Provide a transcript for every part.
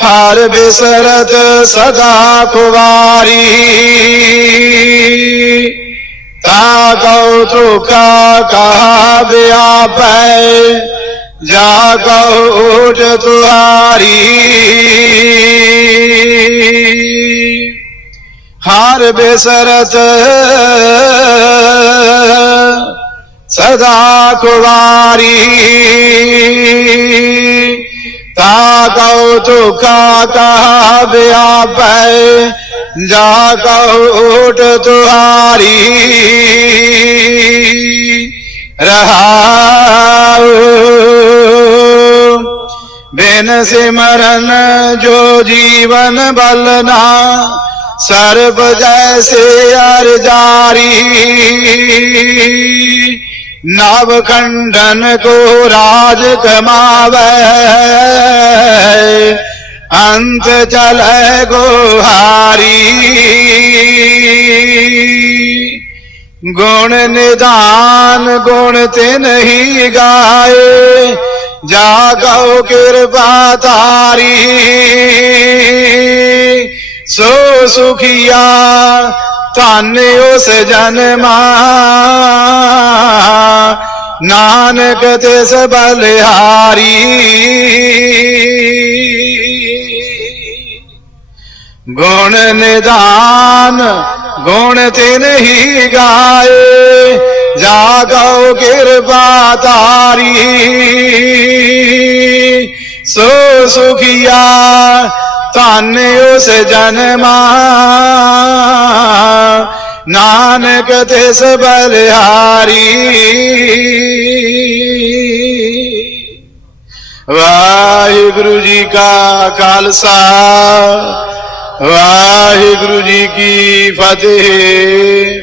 ਹਰ ਬਿਸਰਤ ਸਦਾ ਕੁਵਾਰੀ ਤਾ ਕਉਤੁਕਾ ਕਹਾ ਵਿਆਪੈ ਜਾ ਕਉ ਊਟ ਤੁਹਾਰੀ। ਹਰ ਬਿਸਰਤ ਸਦਾ ਕੁਵਾਰੀ ਤਾ ਕਉਤੁਕਾ ਕਹਾ ਵਿਆਪੈ ਜਾ ਕਉ ਊਟ ਤੁਹਾਰੀ। ਰਹਾਉ ਬਿਨ ਸਿਮਰਨ ਜੋ ਜੀਵਨ ਬਲਨਾ ਸਰਬ ਜੈਸੇ ਅਰ ਜਾਰੀ ਨਵ नवकंडन को राज कमाव अंत चल गोहारी। गुण निदान, गुण ते नहीं गाए। जागो कृपा तारी। सो सुखिया धन उस जन्मा नानक देस बलिहारी। गुण निदान, गुण तिन ही गाए जागो कृपा तारी। सो सुखिया, तन उस जन्मा। ਨਾਨਕ ਤਿਸ ਬਲਿਹਾਰੀ। ਵਾਹਿਗੁਰੂ ਜੀ ਕਾ ਖਾਲਸਾ, ਵਾਹਿਗੁਰੂ ਜੀ ਕੀ ਫਤਿਹ।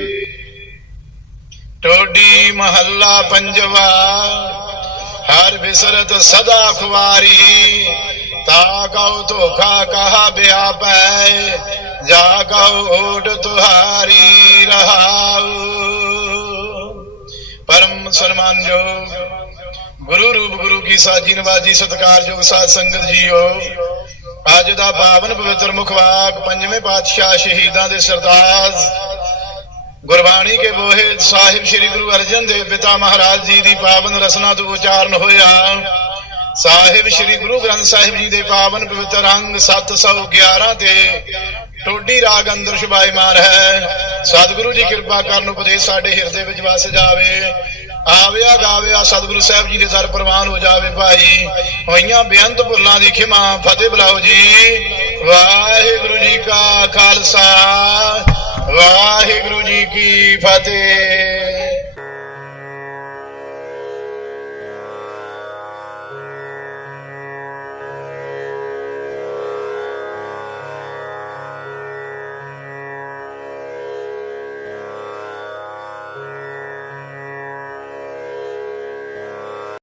ਟੋਡੀ ਮਹੱਲਾ ਪੰਜਵਾ, ਹਰ ਬਿਸਰਤ ਸਦਾ ਖੁਵਾਰੀ। ਤਾ ਕਉ ਧੋਖਾ ਕਹਾ ਵਿਆਪੈ ਜਾ ਕਉ ਓਟ ਤੁਹਾਰੀ। ਸਨਮਾਨਯੋਗ ਗੁਰੂ ਰੂਪ ਗੁਰੂ ਕੀ ਸਾਜੀ ਨਵਾਜੀ ਸਤਕਾਰਯੋਗ ਸਾਧ ਸੰਗਤ ਜੀਓ। ਅੱਜ ਦਾ ਪਾਵਨ ਪਵਿੱਤਰ ਮੁਖਵਾਕ ਪੰਜਵੇਂ ਪਾਤਸ਼ਾਹ ਸ਼ਹੀਦਾਂ ਦੇ ਸਰਤਾਜ ਗੁਰਬਾਣੀ ਕੇ ਬੋਹੇ ਸਾਹਿਬ ਸ੍ਰੀ ਗੁਰੂ ਅਰਜਨ ਦੇਵ ਪਿਤਾ ਮਹਾਰਾਜ ਜੀ ਦੀ ਪਾਵਨ ਰਸਨਾ ਤੋਂ ਉਚਾਰਨ ਹੋਇਆ। ਸਾਹਿਬ ਸ੍ਰੀ ਗੁਰੂ ਗ੍ਰੰਥ ਸਾਹਿਬ ਜੀ ਦੇ ਪਾਵਨ ਪਵਿੱਤਰ ਅੰਗ 711 ਤੇ ਟੋਡੀ ਰਾਗ ਅੰਦਰ ਸ਼ੁਭਾਇਮਾਨ ਹੈ। ਸਤਿਗੁਰੂ ਜੀ ਕਿਰਪਾ ਕਰਨ ਉਪਦੇਸ਼ ਸਾਡੇ ਹਿਰਦੇ ਵਿੱਚ ਵਸ ਜਾਵੇ। ਆਵਿਆ ਗਾਵਿਆ ਸਤਿਗੁਰੂ ਸਾਹਿਬ ਜੀ ਦੇ ਸਰ ਪ੍ਰਵਾਨ ਹੋ ਜਾਵੇ ਭਾਈ। ਹੋਈਆਂ ਬੇਅੰਤ ਭੁੱਲਾਂ ਦੀ ਖਿਮਾ, ਫਤਿਹ ਬੁਲਾਓ ਜੀ। ਵਾਹਿਗੁਰੂ ਜੀ ਕਾ ਖਾਲਸਾ, ਵਾਹਿਗੁਰੂ ਜੀ ਕੀ ਫਤਿਹ।